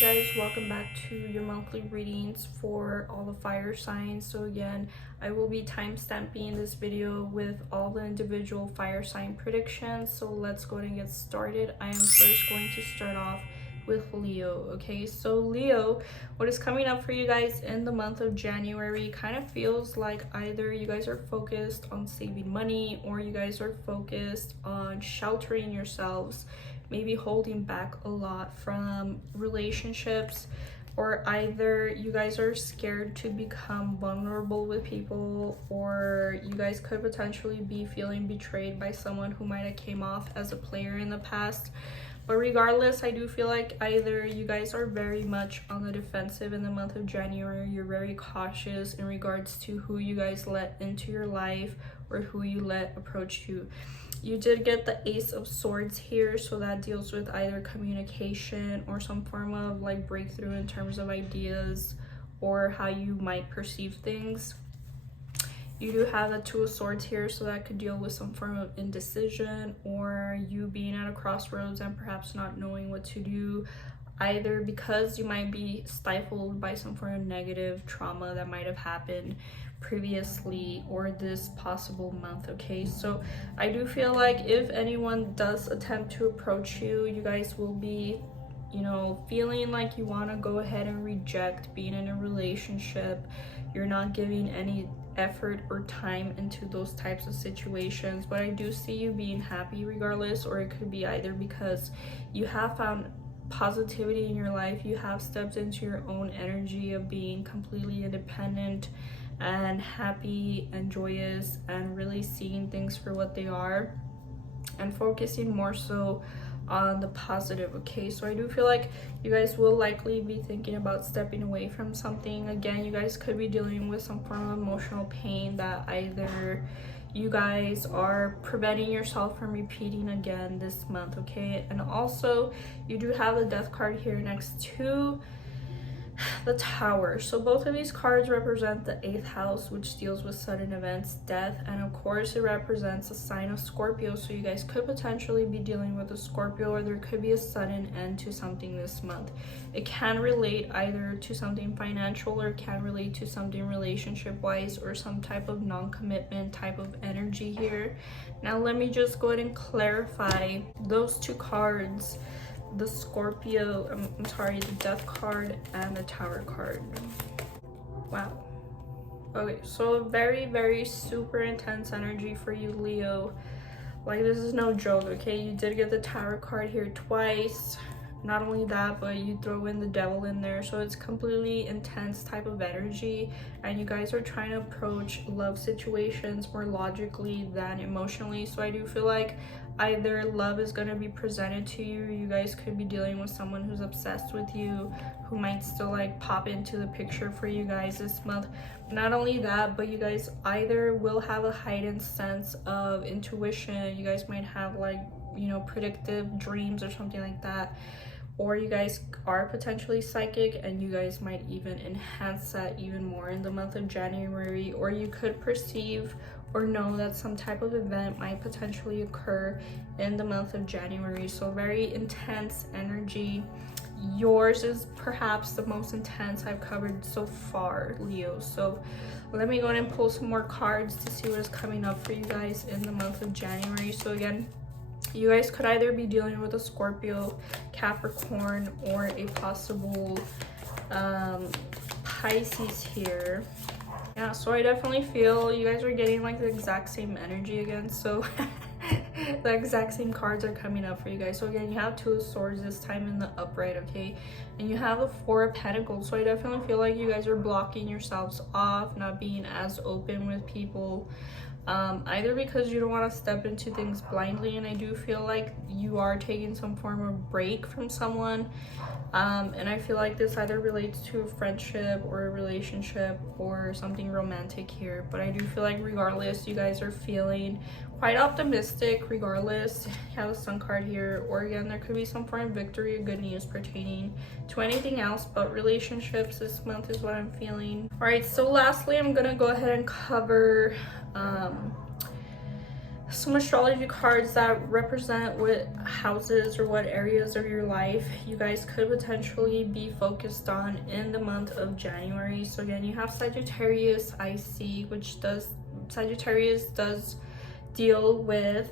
guys, welcome back to your monthly readings for all the fire signs. So again, I will be time stamping this video with all the individual fire sign predictions. So let's go ahead and get started. I am first going to start off with Leo. Okay, so Leo, what is coming up for you guys in the month of January kind of feels like either you guys are focused on saving money or you guys are focused on sheltering yourselves, maybe holding back a lot from relationships, or either you guys are scared to become vulnerable with people, or you guys could potentially be feeling betrayed by someone who might have came off as a player in the past. But regardless, I do feel like either you guys are very much on the defensive in the month of January. You're very cautious in regards to who you guys let into your life or who you let approach you. You did get the Ace of Swords here, so that deals with either communication or some form of like breakthrough in terms of ideas or how you might perceive things. You do have the Two of Swords here, so that could deal with some form of indecision or you being at a crossroads and perhaps not knowing what to do, either because you might be stifled by some form of negative trauma that might have happened previously or this possible month. Okay, so I do feel like if anyone does attempt to approach you, you guys will be, you know, feeling like you want to go ahead and reject being in a relationship. You're not giving any effort or time into those types of situations, but I do see you being happy regardless, or it could be either because you have found positivity in your life, you have stepped into your own energy of being completely independent and happy and joyous and really seeing things for what they are and focusing more so on the positive. Okay, so I do feel like you guys will likely be thinking about stepping away from something. Again, you guys could be dealing with some form of emotional pain that either you guys are preventing yourself from repeating again this month. Okay, and also you do have the Death card here next to the Tower. So both of these cards represent the 8th house, which deals with sudden events, death, and of course it represents a sign of Scorpio. So you guys could potentially be dealing with a Scorpio, or there could be a sudden end to something this month. It can relate either to something financial, or it can relate to something relationship wise, or some type of non-commitment type of energy here. Now let me just go ahead and clarify those two cards, the Scorpio, the Death card and the Tower card. Wow. Okay, so very super intense energy for you, Leo. Like, this is no joke. Okay, you did get the Tower card here twice. Not only that, but you throw in the Devil in there, so it's completely intense type of energy, and you guys are trying to approach love situations more logically than emotionally. So I do feel like either love is going to be presented to you, you guys could be dealing with someone who's obsessed with you, who might still like pop into the picture for you guys this month. Not only that, but you guys either will have a heightened sense of intuition. You guys might have like, you know, predictive dreams or something like that, or you guys are potentially psychic and you guys might even enhance that even more in the month of January, or you could perceive or know that some type of event might potentially occur in the month of January. So very intense energy. Yours is perhaps the most intense I've covered so far, Leo. So let me go ahead and pull some more cards to see what is coming up for you guys in the month of January. So again, you guys could either be dealing with a Scorpio, Capricorn, or a possible Pisces here. Yeah, so I definitely feel you guys are getting like the exact same energy again. So the exact same cards are coming up for you guys. So again, you have Two of Swords this time in the upright, okay? And you have the Four of Pentacles. So I definitely feel like you guys are blocking yourselves off, not being as open with people. Either because you don't want to step into things blindly, and I do feel like you are taking some form of break from someone, and I feel like this either relates to a friendship or a relationship or something romantic here. But I do feel like regardless, you guys are feeling quite optimistic regardless. You have a Sun card here, or again, there could be some form of victory or good news pertaining to anything else but relationships this month is what I'm feeling. All right, so lastly, I'm gonna go ahead and cover some astrology cards that represent what houses or what areas of your life you guys could potentially be focused on in the month of January. So again, you have Sagittarius, I see, Sagittarius does deal with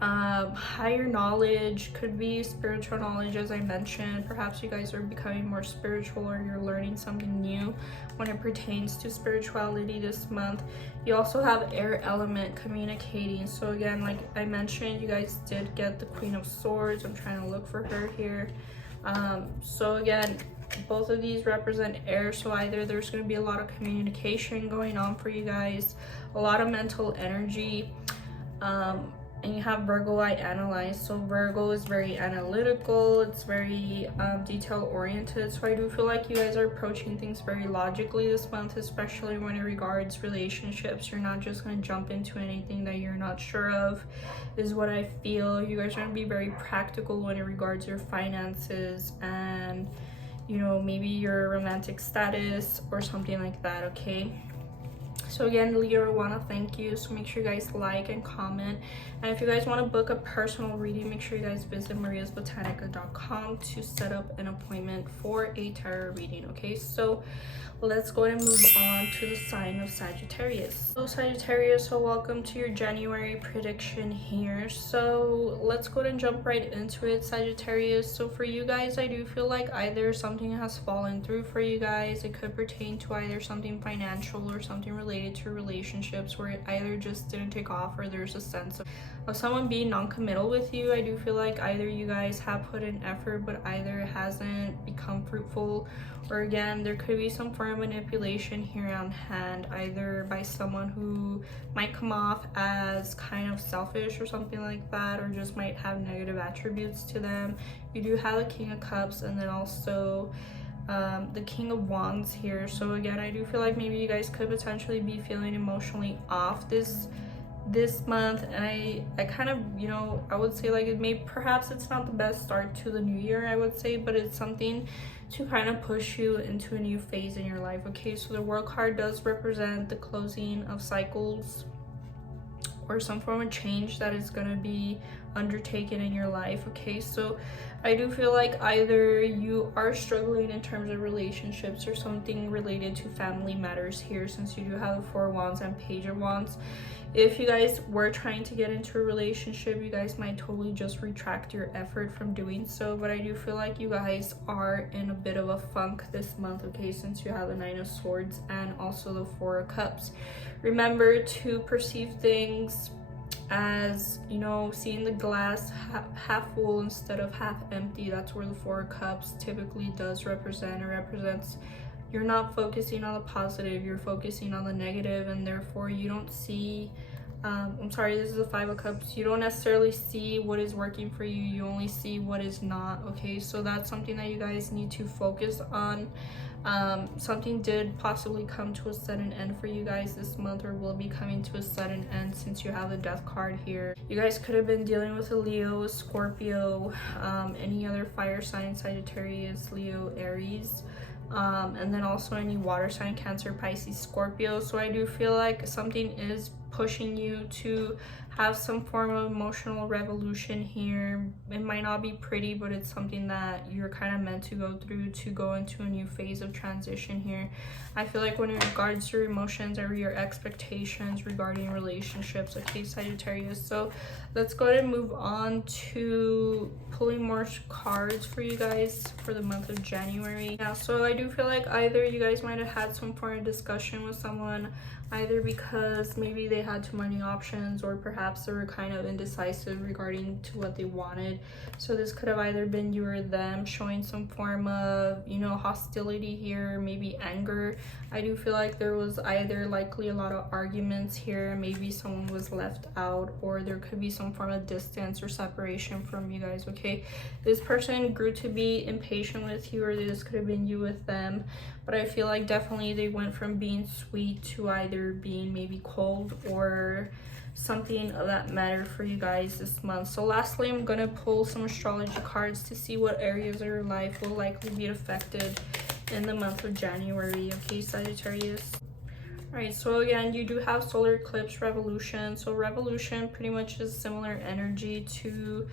higher knowledge, could be spiritual knowledge, as I mentioned. Perhaps you guys are becoming more spiritual, or you're learning something new when it pertains to spirituality this month. You also have air element communicating. So again, like I mentioned, you guys did get the Queen of Swords. I'm trying to look for her here. So again, both of these represent air, so either there's going to be a lot of communication going on for you guys, a lot of mental energy. And you have Virgo, I analyze. So Virgo is very analytical, it's very detail oriented. So I do feel like you guys are approaching things very logically this month, especially when it regards relationships. You're not just going to jump into anything that you're not sure of, is what I feel. You guys are going to be very practical when it regards your finances and, you know, maybe your romantic status or something like that, okay? So again, Leo, I want to thank you. So make sure you guys like and comment. And if you guys want to book a personal reading, make sure you guys visit mariasbotanica.com to set up an appointment for a tarot reading, okay? So let's go ahead and move on to the sign of Sagittarius. So Sagittarius, so welcome to your January prediction here. So let's go ahead and jump right into it, Sagittarius. So for you guys, I do feel like either something has fallen through for you guys. It could pertain to either something financial or something related to relationships where it either just didn't take off, or there's a sense of someone being non-committal with you. I do feel like either you guys have put in effort, but either it hasn't become fruitful, or again, there could be some form of manipulation here on hand, either by someone who might come off as kind of selfish or something like that, or just might have negative attributes to them. You do have the King of Cups and then also the King of Wands here. So again, I do feel like maybe you guys could potentially be feeling emotionally off this month, and I kind of, you know, I would say like perhaps it's not the best start to the new year, I would say, but it's something to kind of push you into a new phase in your life, okay? So the World card does represent the closing of cycles or some form of change that is going to be undertaken in your life, okay? So I do feel like either you are struggling in terms of relationships or something related to family matters here, since you do have the Four of Wands and Page of Wands. If you guys were trying to get into a relationship, you guys might totally just retract your effort from doing so, but I do feel like you guys are in a bit of a funk this month, okay, since you have the Nine of Swords and also the Four of Cups. Remember to perceive things as, you know, seeing the glass half full instead of half empty. That's where the Four of Cups typically does represent. It represents you're not focusing on the positive, you're focusing on the negative, and therefore you don't see this is the Five of Cups. You don't necessarily see what is working for you, you only see what is not, okay? So that's something that you guys need to focus on. Something did possibly come to a sudden end for you guys this month, or will be coming to a sudden end, since you have the Death card here. You guys could have been dealing with a Leo, a Scorpio, any other fire sign, Sagittarius, Leo, Aries, and then also any water sign, Cancer, Pisces, Scorpio. So I do feel like something is pushing you to have some form of emotional revolution here. It might not be pretty, but it's something that you're kind of meant to go through to go into a new phase of transition here. I feel like when it regards your emotions or your expectations regarding relationships, okay, Sagittarius. So let's go ahead and move on to pulling more cards for you guys for the month of January. Yeah, so I do feel like either you guys might have had some form of discussion with someone, either because maybe they had too many options, or perhaps they were kind of indecisive regarding to what they wanted. So this could have either been you or them showing some form of, you know, hostility here, maybe anger. I do feel like there was either likely a lot of arguments here, maybe someone was left out, or there could be some form of distance or separation from you guys, okay? This person grew to be impatient with you, or this could have been you with them. But I feel like definitely they went from being sweet to either being maybe cold or something of that matter for you guys this month. So lastly, I'm gonna pull some astrology cards to see what areas of your life will likely be affected in the month of January, okay, Sagittarius? All right, so again, you do have solar eclipse revolution. So revolution pretty much is similar energy to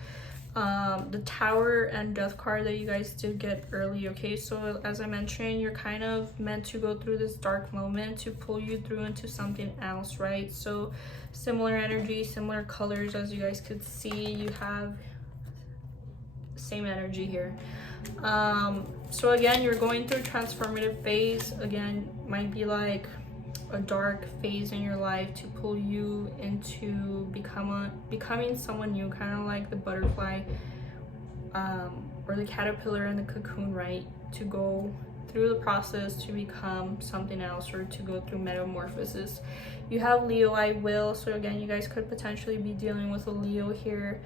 the Tower and Death card that you guys did get early. Okay, so as I mentioned, you're kind of meant to go through this dark moment to pull you through into something else, right? So similar energy, similar colors, as you guys could see. You have same energy here. So again, you're going through a transformative phase. Again, might be like a dark phase in your life to pull you into becoming someone new, kind of like the butterfly or the caterpillar in the cocoon, right? To go through the process to become something else, or to go through metamorphosis. You have Leo, I will. So again, you guys could potentially be dealing with a Leo here,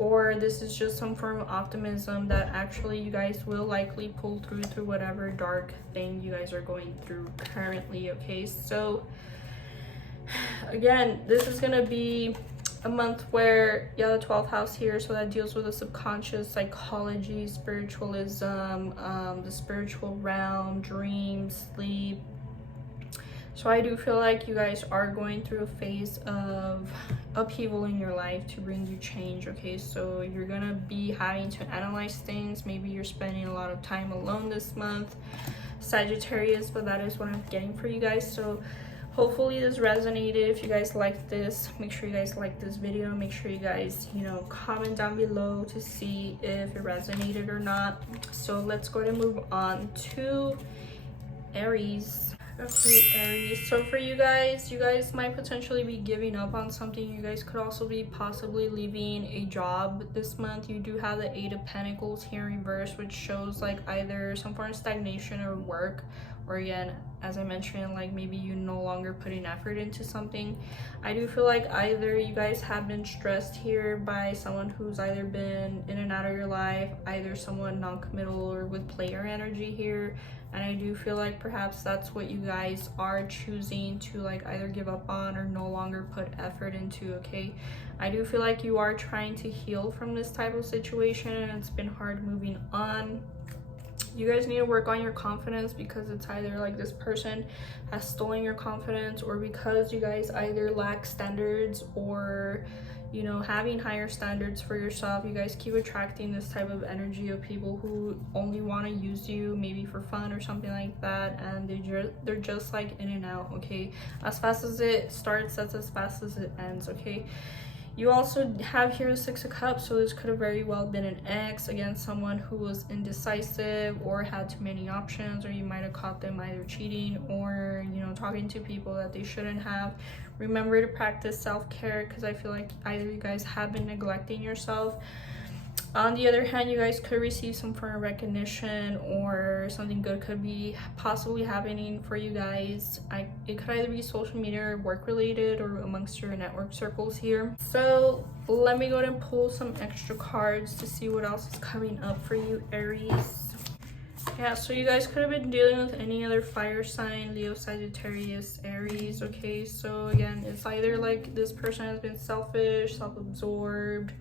or this is just some form of optimism that actually you guys will likely pull through whatever dark thing you guys are going through currently. Okay, so again, this is gonna be a month where the 12th house here, so that deals with the subconscious, psychology, spiritualism, the spiritual realm, dreams, sleep. So I do feel like you guys are going through a phase of upheaval in your life to bring you change. Okay, so you're gonna be having to analyze things. Maybe you're spending a lot of time alone this month, Sagittarius, but that is what I'm getting for you guys. So hopefully this resonated. If you guys like this, make sure you guys like this video. Make sure you guys, comment down below to see if it resonated or not. So let's go ahead and move on to Aries. Okay, Aries. So for you guys might potentially be giving up on something. You guys could also be possibly leaving a job this month. You do have the 8 of Pentacles here in reverse, which shows like either some form of stagnation or work, or again, as I mentioned, like maybe you no longer putting effort into something. I do feel like either you guys have been stressed here by someone who's either been in and out of your life, either someone non-committal or with player energy here. And I do feel like perhaps that's what you guys are choosing to like either give up on or no longer put effort into. Okay, I do feel like you are trying to heal from this type of situation, and it's been hard moving on. You guys need to work on your confidence, because it's either like this person has stolen your confidence, or because you guys either lack standards, or having higher standards for yourself. You guys keep attracting this type of energy of people who only want to use you, maybe for fun or something like that, and they're just like in and out. Okay, as fast as it starts, that's as fast as it ends. Okay, you also have here the 6 of Cups, so this could have very well been an ex, again, someone who was indecisive or had too many options, or you might have caught them either cheating or talking to people that they shouldn't have. Remember to practice self-care, because I feel like either you guys have been neglecting yourself. On the other hand, you guys could receive some form of recognition, or something good could be possibly happening for you guys. It could either be social media or work related, or amongst your network circles here. So let me go ahead and pull some extra cards to see what else is coming up for you, Aries. Yeah, so you guys could have been dealing with any other fire sign, Leo, Sagittarius, Aries. Okay, so again, it's either like this person has been selfish, self-absorbed.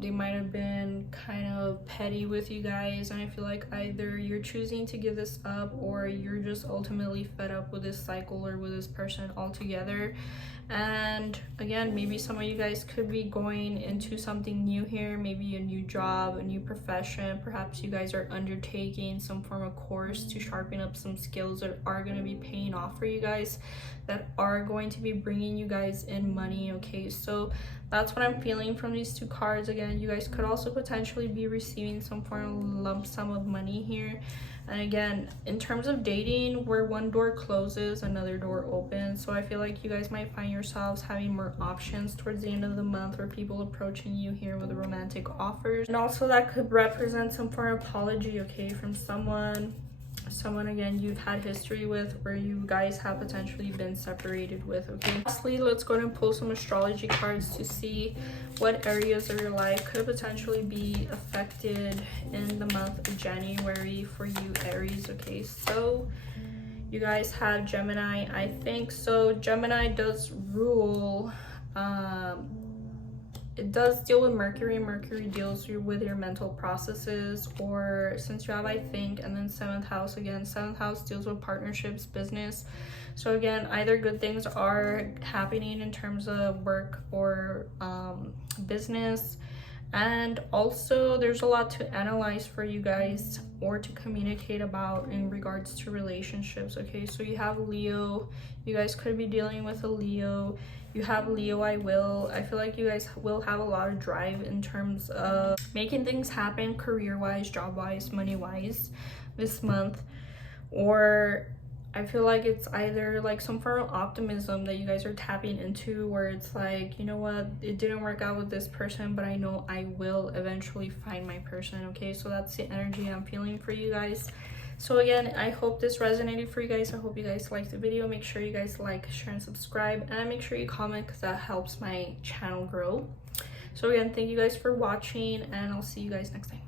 They might have been kind of petty with you guys, and I feel like either you're choosing to give this up, or you're just ultimately fed up with this cycle or with this person altogether. And again, maybe some of you guys could be going into something new here, maybe a new job, a new profession. Perhaps you guys are undertaking some form of course to sharpen up some skills that are going to be paying off for you guys, that are going to be bringing you guys in money. Okay, so that's what I'm feeling from these 2 cards. Again, you guys could also potentially be receiving some form of lump sum of money here. And again, in terms of dating, where one door closes, another door opens. So I feel like you guys might find yourselves having more options towards the end of the month, or people approaching you here with romantic offers. And also that could represent some form of apology, okay, from someone again you've had history with, or you guys have potentially been separated with. Okay, lastly, let's go ahead and pull some astrology cards to see what areas of your life could potentially be affected in the month of January for you, Aries. Okay, so you guys have Gemini, I think. So Gemini does rule it does deal with Mercury, and Mercury deals with your mental processes, or since you have I think, and then 7th house again. 7th house deals with partnerships, business. So again, either good things are happening in terms of work or business. And also there's a lot to analyze for you guys or to communicate about in regards to relationships. Okay, so you have Leo. You guys could be dealing with a Leo. You have Leo, I feel like you guys will have a lot of drive in terms of making things happen career-wise, job-wise, money-wise this month. Or I feel like it's either like some form of optimism that you guys are tapping into, where it's like, you know what, it didn't work out with this person, but I know I will eventually find my person. Okay, so that's the energy I'm feeling for you guys. So again, I hope this resonated for you guys. I hope you guys liked the video. Make sure you guys like, share, and subscribe, and make sure you comment because that helps my channel grow. So again, thank you guys for watching, and I'll see you guys next time.